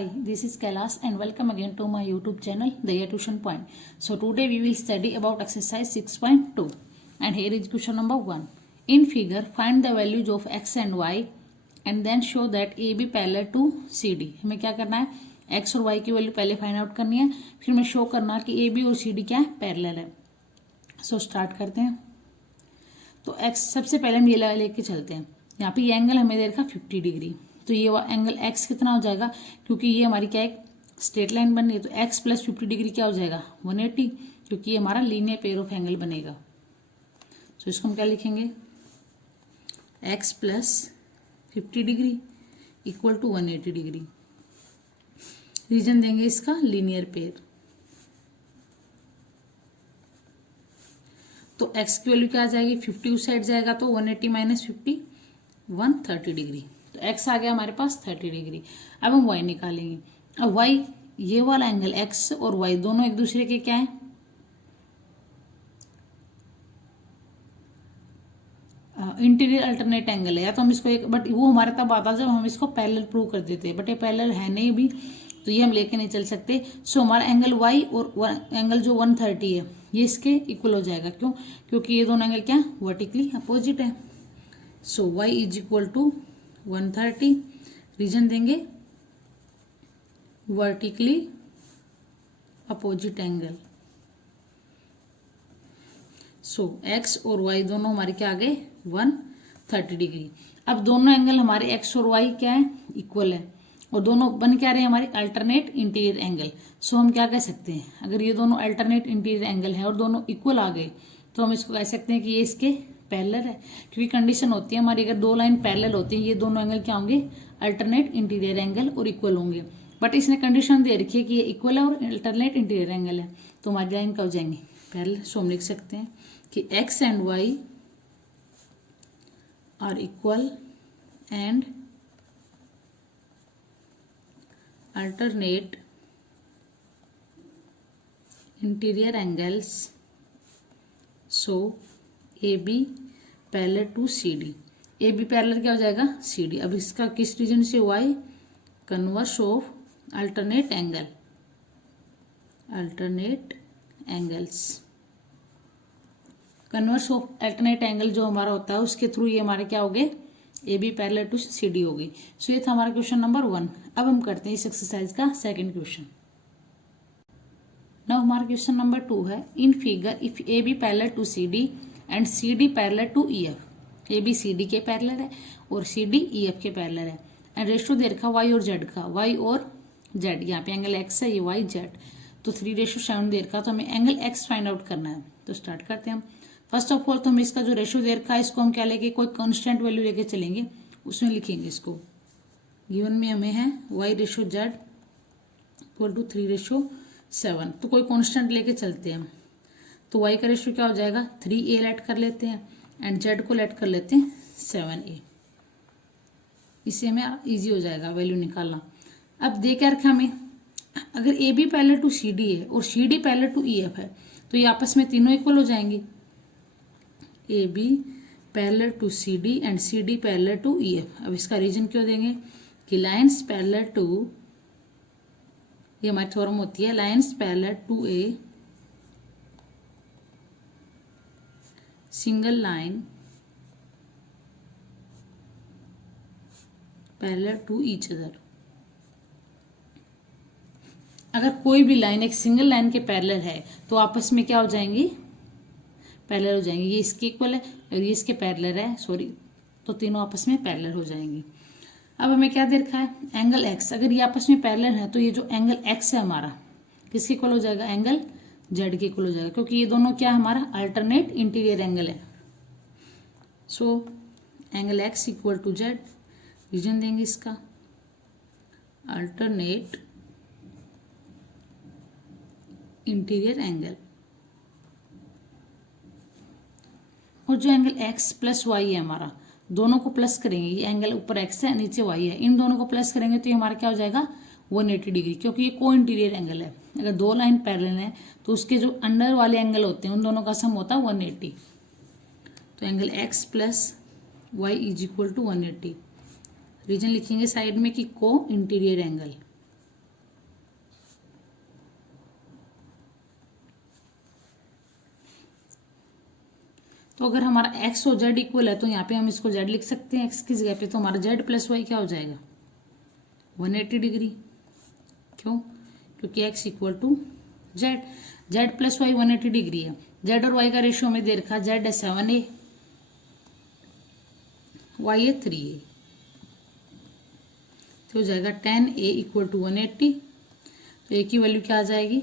Hi, this is Kailash and welcome again to my YouTube channel, The Year Tuition Point. So today we will study about exercise 6.2 and here is question number 1. In figure, find the values of x and y and then show that AB parallel to CD. हमें क्या करना है, x और y की value पहले find out करनी है, फिर हमें शो करना है कि AB और CD क्या है, पैरेलल है. सो स्टार्ट करते हैं. तो x सबसे पहले हम ये लेके चलते हैं. यहाँ पे ये एंगल हमें दे रखा 50 डिग्री. तो ये एंगल x कितना हो जाएगा, क्योंकि ये हमारी क्या एक स्ट्रेट लाइन बन रही है, तो x प्लस 50 डिग्री क्या हो जाएगा 180, क्योंकि ये हमारा लीनियर पेयर ऑफ एंगल बनेगा. तो इसको हम क्या लिखेंगे, x plus 50 degree equal to 180 degree. Reason देंगे इसका लीनियर पेयर. तो x की वैल्यू क्या आ जाएगी, 50 उस साइड जाएगा तो 180 माइनस 50 130 डिग्री. तो x आ गया हमारे पास 30 डिग्री. अब हम y निकालेंगे. अब y ये वाला एंगल x और y दोनों एक दूसरे के क्या है, इंटीरियर अल्टरनेट एंगल है. या तो हम इसको एक, बट वो हमारे तब आता जब हम इसको पैरेलल प्रूव कर देते हैं, बट ये पैरेलल है नहीं भी, तो ये हम लेके नहीं चल सकते. सो हमारा एंगल y और एंगल जो 130 है ये इसके इक्वल हो जाएगा. क्यों, क्योंकि ये दोनों एंगल क्या वर्टिकली अपोजिट है. So y is equal to 130. Reason देंगे vertically opposite angle. So x और y दोनों हमारे क्या आ गए 130 डिग्री. अब दोनों एंगल हमारे x और y क्या है, इक्वल है, और दोनों बन क्या रहे हैं हमारे अल्टरनेट इंटीरियर एंगल. सो हम क्या कह सकते हैं, अगर ये दोनों अल्टरनेट इंटीरियर एंगल है और दोनों इक्वल आ गए तो हम इसको कह सकते हैं कि ये इसके पैरेलल है. क्योंकि कंडीशन होती है हमारी, अगर दो लाइन पैरेलल होती है ये दोनों एंगल क्या होंगे, अल्टरनेट इंटीरियर एंगल और इक्वल होंगे. बट इसने कंडीशन दे रखी है कि ये इक्वल है और अल्टरनेट इंटीरियर एंगल है, तो हमारी लाइन क्या हो जाएंगे पैरेलल. सो हम लिख सकते हैं कि x and y are equal and alternate interior angles, so AB parallel to CD. AB parallel क्या हो जाएगा CD. अब इसका किस रीजन से, Y converse of alternate angle, alternate angles. Converse of alternate angle जो हमारा होता है उसके थ्रू ये हमारे क्या हो गए, AB पैरेलल टू CD होगी. सो ये था हमारा क्वेश्चन नंबर 1. अब हम करते हैं इस एक्सरसाइज का सेकंड क्वेश्चन. नाउ हमारा क्वेश्चन नंबर 2 है, in figure if AB parallel to CD and CD parallel to EF. AB CD के पैरेलल है और CD EF के पैरेलल है, एंड रेशियो दे रखा Y और Z का, Y और Z, यहाँ पे एंगल X है, ये Y Z, तो 3:7 दे रखा. तो हमें एंगल X फाइंड आउट करना है. तो स्टार्ट करते हैं हम. फर्स्ट ऑफ ऑल तो हम इसका जो रेशियो दे रखा है इसको हम क्या लेके, कोई कांस्टेंट वैल्यू लेके चलेंगे, उसमें लिखेंगे इसको. गिवन में हमें है y ratio z equal to 3:7. तो कोई कांस्टेंट लेके चलते हैं हम. तो y का रेशियो क्या हो जाएगा 3a लेट कर लेते हैं एंड z को लेट कर लेते हैं 7a. इससे हमें इजी हो जाएगा वैल्यू निकालना. अब दे क्या रखा हमें, अगर AB पैरेलल टू CD है और CD पैरेलल टू EF है तो ये आपस में तीनों इक्वल हो जाएंगे. AB parallel to CD and CD parallel to EF. अब इसका रीजन क्यों देंगे कि लाइन्स पैरेलल टू, ये हमारी थ्योरम होती है, lines parallel to a single line parallel to each other. अगर कोई भी लाइन एक सिंगल लाइन के पैरेलल है तो आपस में क्या हो जाएंगी, पैरेलल हो जाएंगे. ये इसके इक्वल है और ये इसके पैरेलल है, सॉरी, तो तीनों आपस में पैरेलल हो जाएंगी. अब हमें क्या दे रखा है, एंगल x. अगर ये आपस में पैरेलल है तो ये जो एंगल x है हमारा किसके इक्वल हो जाएगा, एंगल z के इक्वल हो जाएगा, क्योंकि ये दोनों क्या हमारा अल्टरनेट इंटीरियर एंगल है. So angle x equal to z. Reason देंगे इसका अल्टरनेट इंटीरियर एंगल. और जो एंगल x प्लस y है हमारा, दोनों को प्लस करेंगे, ये एंगल ऊपर x है नीचे y है, इन दोनों को प्लस करेंगे तो ये हमारा क्या हो जाएगा 180 डिग्री, क्योंकि ये को इंटीरियर एंगल है. अगर दो लाइन पैरेलल है तो उसके जो अंडर वाले एंगल होते हैं उन दोनों का सम होता है 180. तो angle x plus y is equal to 180. Reason लिखेंगे साइड में कि को इंटीरियर एंगल. तो अगर हमारा x और z इक्वल है तो यहाँ पे हम इसको z लिख सकते हैं x की जगह पे, तो हमारा z प्लस वाई क्या हो जाएगा 180 डिग्री। क्यों? क्योंकि x equal to z plus Y 180 degree है। z और y का रेशियो हमें दे रखा, z है 7a, y है 3a, तो हो जाएगा 10a इक्वल टू 180। तो a की वैल्यू क्या आ जाएगी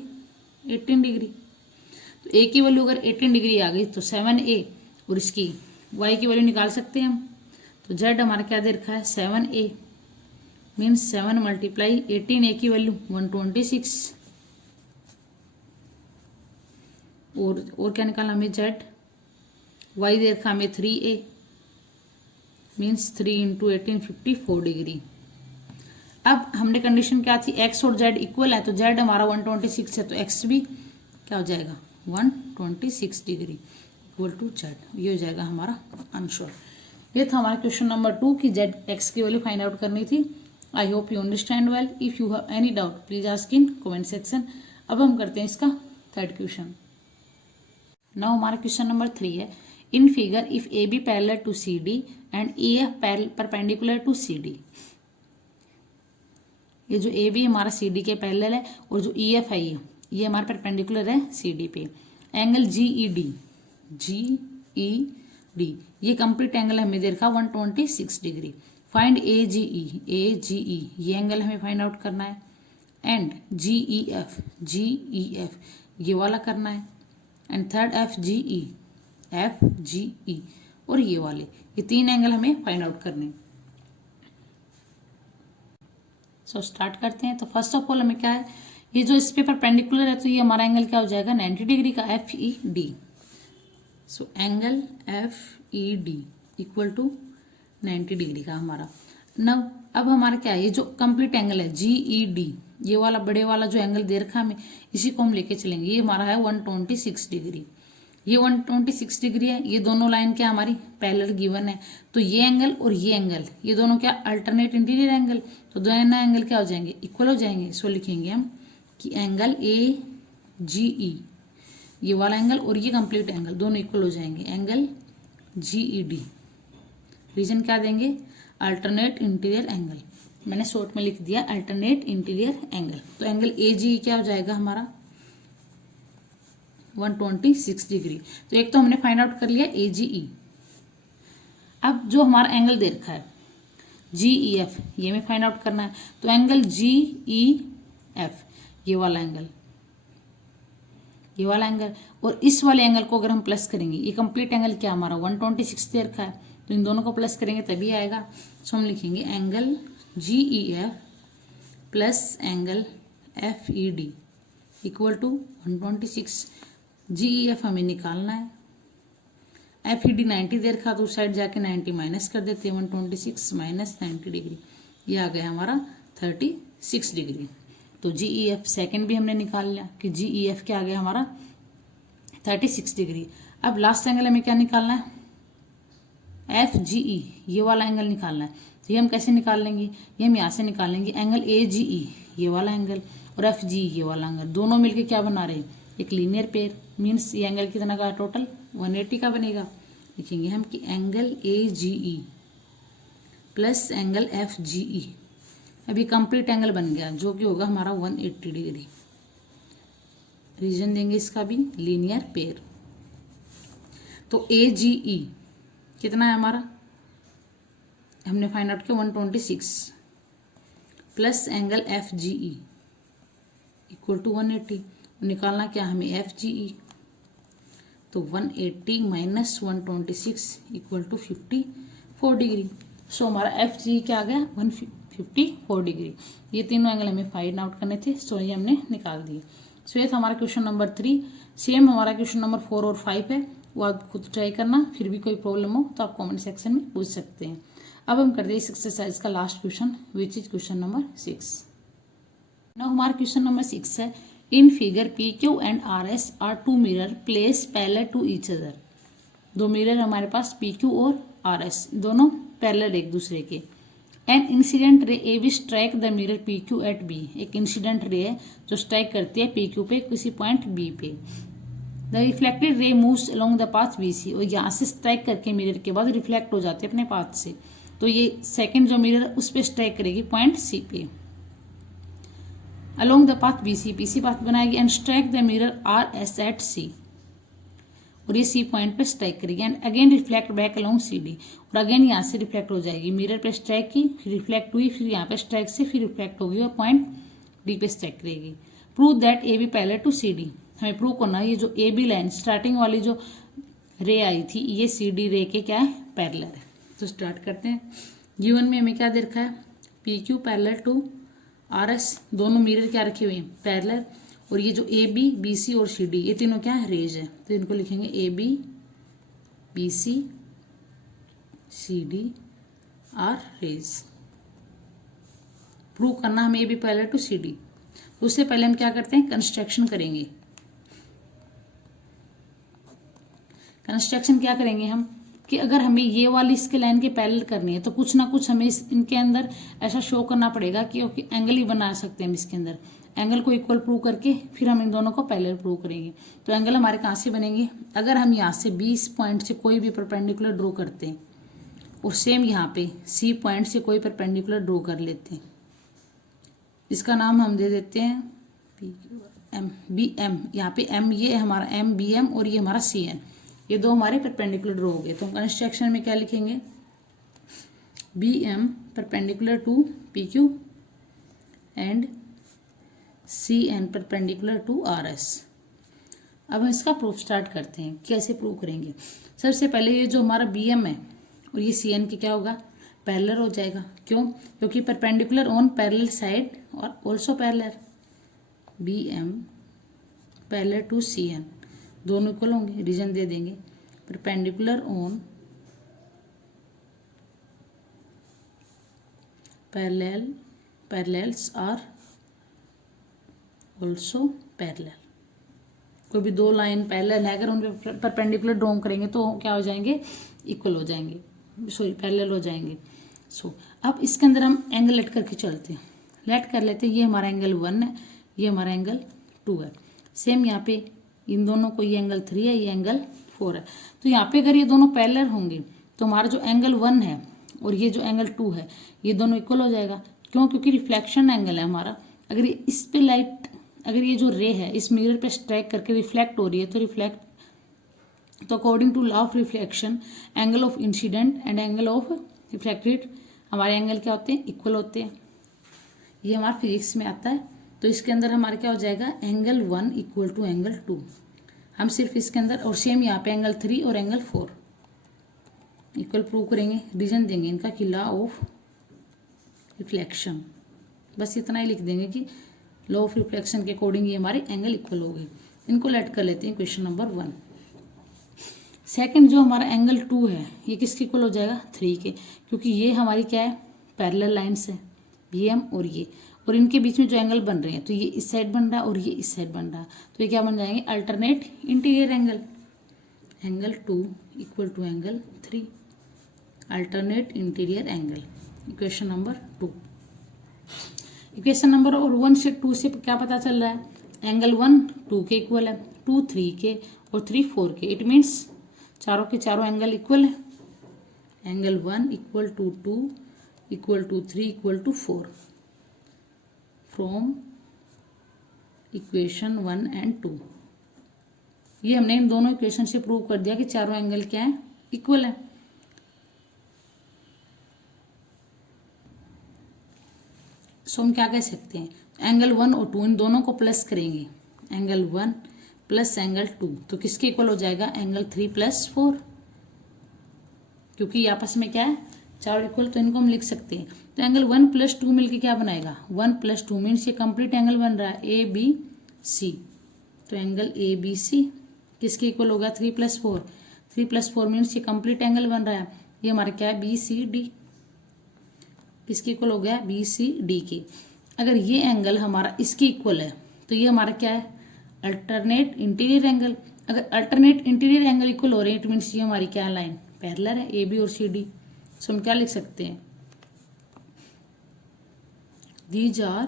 18 डिग्री। तो a की वैल्यू अगर 18 डिग्री आ गई तो 7a और इसकी y की वैल्यू निकाल सकते हैं हम। तो z हमारा क्या दे रखा है 7a, मीन्स 7 मल्टीप्लाई 18a की वैल्यू 126, और क्या निकालना हमें z, y दे रखा हमें 3a, मीन्स 3 इंटू 18 54 डिग्री। अब हमने कंडीशन क्या थी x और z इक्वल है, तो z हमारा 126 है तो x भी क्या हो जाएगा 126 डिग्री इक्वल टू z। ये हो जाएगा हमारा आंसर। ये था हमारा क्वेश्चन नंबर 2 की z x की वैल्यू फाइंड आउट करनी थी। I hope you understand well. If you have any doubt please ask in comment section. अब हम करते हैं इसका थर्ड क्वेश्चन। नाउ हमारा क्वेश्चन नंबर 3 है, in figure if A B parallel to C D and E F perpendicular to C D. ये जो A B हमारा सी डी के पैरेलल है और जो ई एफ है ये हमारा परपेंडिकुलर है सी डी पे। एंगल जी ई डी ये कंप्लीट एंगल हमें दे रखा 126 डिग्री। फाइंड ए जी ई ये एंगल हमें फाइंड आउट करना है। एंड जी ई एफ ये वाला करना है। एंड थर्ड एफ जी ई और ये वाले, ये तीन एंगल हमें फाइंड आउट करने। सो स्टार्ट करते हैं। तो फर्स्ट ऑफ ऑल हमें क्या है, ये जो इस पे परपेंडिकुलर है तो ये हमारा एंगल क्या हो जाएगा 90 डिग्री का F E D. So angle F E D equal to 90 degree का हमारा। नव अब हमारा क्या है, ये जो कंप्लीट एंगल है जी ई डी, ये वाला बड़े वाला जो एंगल दे रखा हमें, इसी को हम लेके चलेंगे। ये हमारा है 126 डिग्री, ये 126 डिग्री है। ये दोनों लाइन क्या हमारी पैरेलल गिवन है, तो ये एंगल और ये एंगल ये दोनों क्या अल्टरनेट इंटीरियर एंगल, तो दोनों एंगल क्या हो जाएंगे इक्वल हो जाएंगे। सो लिखेंगे हम कि एंगल ए जी ई ये वाला एंगल और ये कंप्लीट एंगल दोनों इक्वल हो जाएंगे, angle G E D. Reason क्या देंगे अल्टरनेट इंटीरियर एंगल, मैंने शॉर्ट में लिख दिया अल्टरनेट इंटीरियर एंगल। तो एंगल ए जी क्या हो जाएगा हमारा 126 डिग्री। तो एक तो हमने फाइंड आउट कर लिया ए जी ई। अब जो हमारा एंगल दे रखा है जी ई एफ ये हमें फाइंड आउट करना है। तो एंगल जी ई एफ ये वाला एंगल और इस वाले एंगल को अगर हम प्लस करेंगे, ये कंप्लीट एंगल क्या हमारा 126 दे रखा है, तो इन दोनों को प्लस करेंगे तभी आएगा। सो हम लिखेंगे angle G E F plus angle F E D equal to 126। G E F हमें निकालना है, एफ ई डी 90 दे रखा तो उस साइड जाके 90 माइनस कर देते हैं, 126 माइनस 90 डिग्री ये आ गया हमारा 36 डिग्री। तो जी ई एफ सेकेंड भी हमने निकाल लिया कि जी ई एफ क्या आ गया हमारा 36 डिग्री। अब लास्ट एंगल हमें क्या निकालना है एफ जी ई ये वाला एंगल निकालना है। तो ये हम कैसे निकाल लेंगे, ये हम यहाँ से निकाल लेंगे एंगल ए जी ई ये वाला एंगल और एफ जी ये वाला एंगल दोनों मिलके क्या बना रहे हैं एक लीनियर पेयर। मीन्स ये एंगल कितना का टोटल 180 का बनेगा। लिखेंगे हम कि angle A G E plus angle F G E, अभी कंप्लीट एंगल बन गया जो कि होगा हमारा 180 डिग्री। रीजन देंगे इसका भी लीनियर पेयर। तो ए जी ई कितना है हमारा, हमने फाइंड आउट किया 126 plus angle F G E equal to 180। निकालना क्या हमें एफ जी ई, तो 180 minus 126 equal to 54 degree. So हमारा एफ जी क्या आ गया 154 डिग्री। ये तीनों एंगल हमें फाइंड आउट करने थे, सो ये हमने निकाल दिए। सो ये था हमारा क्वेश्चन नंबर 3। सेम हमारा क्वेश्चन नंबर 4 और 5 है, वो आप खुद ट्राई करना। फिर भी कोई प्रॉब्लम हो तो आप कमेंट सेक्शन में पूछ सकते हैं। अब हम करते हैं इस एक्सरसाइज का last question which is question number 6। Now हमारा क्वेश्चन नंबर 6 है, in figure P Q and R S are two mirror place parallel to each other. दो मिरर हमारे पास पी क्यू और आर एस दोनों पैरेलल एक दूसरे के। An incident ray A B strike the mirror P Q at B. एक incident ray है जो स्ट्राइक करती है पी क्यू पे किसी पॉइंट बी पे। The reflected ray moves along the path BC, और यहाँ से स्ट्राइक करके मिरर के बाद रिफ्लेक्ट हो जाते हैं अपने पाथ से। तो ये सेकंड जो मिरर उस पर स्ट्राइक करेगी पॉइंट C पे along the path BC path बनाएगी and strike the mirror RS at C, और ये C पॉइंट पे स्ट्राइक करेगी and again reflect back along CD, और अगेन यहाँ से रिफ्लेक्ट हो जाएगी। मिरर पे स्ट्राइक की, फिर रिफ्लेक्ट हुई, फिर यहाँ पे स्ट्राइक से फिर रिफ्लेक्ट होगी और पॉइंट D पे स्ट्राइक करेगी। Prove that AB parallel to CD, हमें प्रूव करना है ये जो AB लाइन स्टार्टिंग वाली जो रे आई थी ये CD रे के क्या है, पैरेलल है। तो स्टार्ट करते हैं। गिवन में हमें क्या दे रखा है, PQ पैरेलल टू RS, दोनों मिरर क्या रखे हुए हैं, पैरेलल, और ये जो AB BC और CD ये तीनों क्या है, रेज है, तो इनको लिखेंगे AB BC CD are rays. Prove करना हमें AB पैरेलल टू CD, तो उससे पहले हम क्या करते हैं, कंस्ट्रक्शन करेंगे। कंस्ट्रक्शन क्या करेंगे हम कि अगर हमें ये वाली इसके लाइन के पैरेलल करनी है तो कुछ ना कुछ हमें इनके अंदर ऐसा शो करना पड़ेगा कि एंगल ही बना सकते हैं हम इसके अंदर। एंगल को इक्वल प्रूव करके फिर हम इन दोनों को पैरेलल प्रूव करेंगे। तो एंगल हमारे कहाँ से बनेंगे, अगर हम यहाँ से 20 पॉइंट से कोई भी परपेंडिकुलर ड्रॉ करते हैं और सेम यहाँ पे C पॉइंट से कोई परपेंडिकुलर ड्रॉ कर लेते हैं, इसका नाम हम दे देते हैं BM। यहाँ पे M ये हमारा BM और ये हमारा CN, ये दो हमारे परपेंडिकुलर ड्रॉ हो गए। तो हम कंस्ट्रक्शन में क्या लिखेंगे, BM perpendicular to PQ and CN perpendicular to RS। अब हम इसका प्रूफ स्टार्ट करते हैं। कैसे प्रूव करेंगे, सबसे पहले ये जो हमारा BM है और ये CN की क्या होगा, पैरेलल हो जाएगा। क्यों, क्योंकि परपेंडिकुलर ऑन पैरेलल साइड और also parallel. BM parallel to CN, दोनों इक्वल होंगे, रीजन दे देंगे, perpendicular on parallels are also parallel. कोई भी दो लाइन पैरेलल है अगर उन पे परपेंडिकुलर ड्रॉ करेंगे तो क्या हो जाएंगे, इक्वल हो जाएंगे, सॉरी पैरेलल हो जाएंगे। अब इसके अंदर हम एंगल लेट करके चलते हैं, लेट कर लेते हैं। ये हमारा एंगल 1 है, ये हमारा एंगल 2 है। सेम यहाँ पे इन दोनों को, ये एंगल 3 है, ये एंगल 4 है। तो यहाँ पे अगर ये दोनों पैरेलल होंगे तो हमारा जो एंगल 1 है और ये जो एंगल 2 है ये दोनों इक्वल हो जाएगा। क्यों, क्योंकि रिफ्लेक्शन एंगल है हमारा। अगर इस पे लाइट, अगर ये जो रे है इस मिरर पे स्ट्राइक करके रिफ्लेक्ट हो रही है तो according to law of reflection angle of incident and angle of reflected हमारे एंगल क्या होते हैं, इक्वल होते हैं। ये हमारा फिजिक्स में आता है। तो इसके अंदर हमारा क्या हो जाएगा, एंगल 1 इक्वल टू एंगल 2। हम सिर्फ इसके अंदर, और सेम यहाँ पे एंगल 3 और एंगल 4 इक्वल प्रूव करेंगे। रीजन देंगे इनका कि लॉ ऑफ रिफ्लेक्शन, बस इतना ही लिख देंगे कि लॉ ऑफ रिफ्लेक्शन के अकॉर्डिंग ये हमारे एंगल इक्वल हो गए। इनको लेट कर लेते हैं क्वेश्चन नंबर 1। सेकंड जो हमारा एंगल 2 है ये किसके इक्वल हो जाएगा, 3 के, क्योंकि ये हमारी क्या है, पैरेलल लाइंस है BM और ये, और इनके बीच में जो एंगल बन रहे हैं तो ये इस साइड बन रहा है और ये इस साइड बन रहा है, तो ये क्या बन जाएंगे, alternate interior angle. Angle 2 equal to angle 3, alternate interior angle. Equation number 2। Equation number और 1 से 2 से क्या पता चल रहा है, एंगल 1 2 के इक्वल है, 2 3 के और 3 4 के। इट मीन्स चारों के चारों एंगल इक्वल है। Angle 1 equal to 2 equal to 3 equal to 4 from equation 1 and 2। ये हमने इन दोनों इक्वेशन से प्रूव कर दिया कि चारों एंगल क्या है, इक्वल है। सो हम क्या कह सकते हैं, एंगल 1 और 2 इन दोनों को प्लस करेंगे, एंगल 1 प्लस एंगल 2 तो किसके इक्वल हो जाएगा, एंगल 3 प्लस 4, क्योंकि आपस में क्या है, चारों इक्वल, तो इनको हम लिख सकते हैं। तो एंगल 1 प्लस 2 मिलके क्या बनाएगा, 1 प्लस 2 मीन्स ये कंप्लीट एंगल बन रहा है ABC। तो एंगल ABC किसके इक्वल होगा, 3 प्लस 4, 3 प्लस 4 मीन्स ये कंप्लीट एंगल बन रहा है। ये हमारा क्या है, BCD, किसके इक्वल हो गया, BCD के। अगर ये एंगल हमारा इसके इक्वल है तो ये हमारा क्या है, अल्टरनेट इंटीरियर एंगल। अगर अल्टरनेट इंटीरियर एंगल इक्वल हो रहे हैं इट मीन्स ये हमारी क्या लाइन, पैरेलल है, AB और CD। सो हम क्या लिख सकते हैं, these are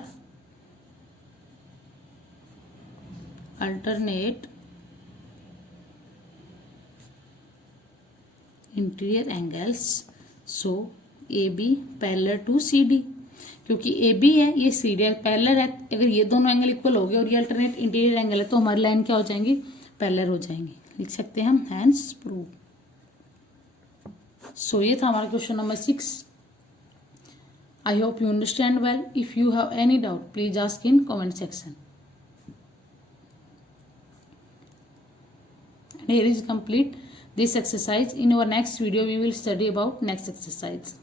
alternate interior angles so A B parallel to C D, क्योंकि ए बी है ये सी डी पैरेलल है, अगर ये दोनों एंगल इक्वल हो गए और ये अल्टरनेट इंटीरियर एंगल है तो हमारी लाइन क्या हो जाएंगी, पैरेलल हो जाएंगी, लिख सकते हैं हम हैंस प्रूव। सो ये था हमारा question number 6। I hope you understand well. If you have any doubt please ask in comment section. And here is complete this exercise. In our next video we will study about next exercise.